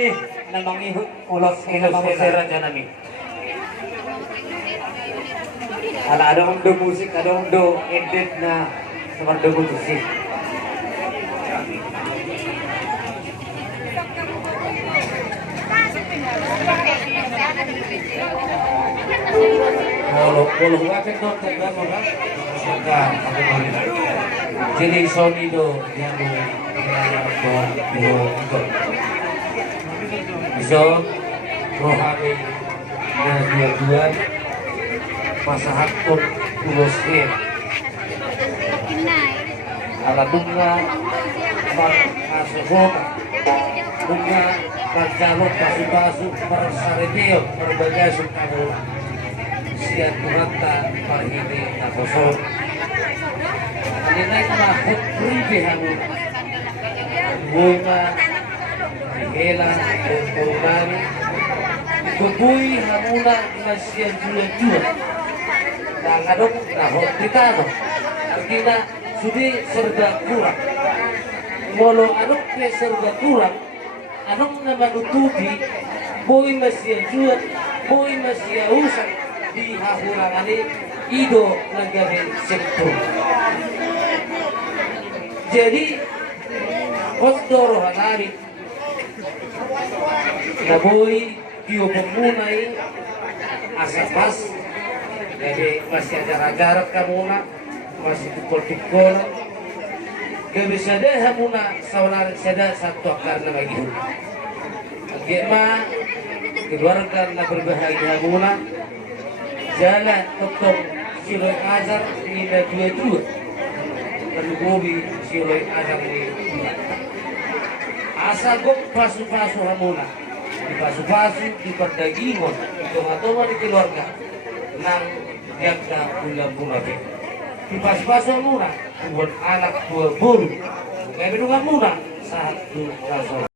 Uli namangi ulos sera janami. Ada undo musik, ada undo edit na seperti musik. Kalau wakil dong tegang orang, maka aku balik. Jadi Sony do yang bawa ikut. Bisa rohani dan dua masa hakun ulosir. Ala bunga asofok bunga kajalot basu-basu persaretio berbagai kamu siat kurata parhini nakosol ini naik mahut pribe hamu bunga dihelan kurban kubui hamuna nasian jua-jua dan adok nahot kita artinya sudi serba kurang walau adok ke serba kurang adok nama nutupi boy masih jua boy masih usang di hahurangani ido negara sektor jadi kosdoro hanari na boy kio pemunai asapas jadi masih ada jarak kamuna masih tukul-tukul gak bisa deh hamuna saudara sada satu karena lagi bagaimana keluarga na berbahagia hamuna jalan tetap siloi azar ini dua-dua tergobi siloi azar ini asa gok pasu-pasu hamuna di pasu-pasu di perdagingon toma-toma di keluarga nang jaga bulan-bulan di pasu-pasu hamuna buat anak dua bulu kayak bedungan muna satu pasu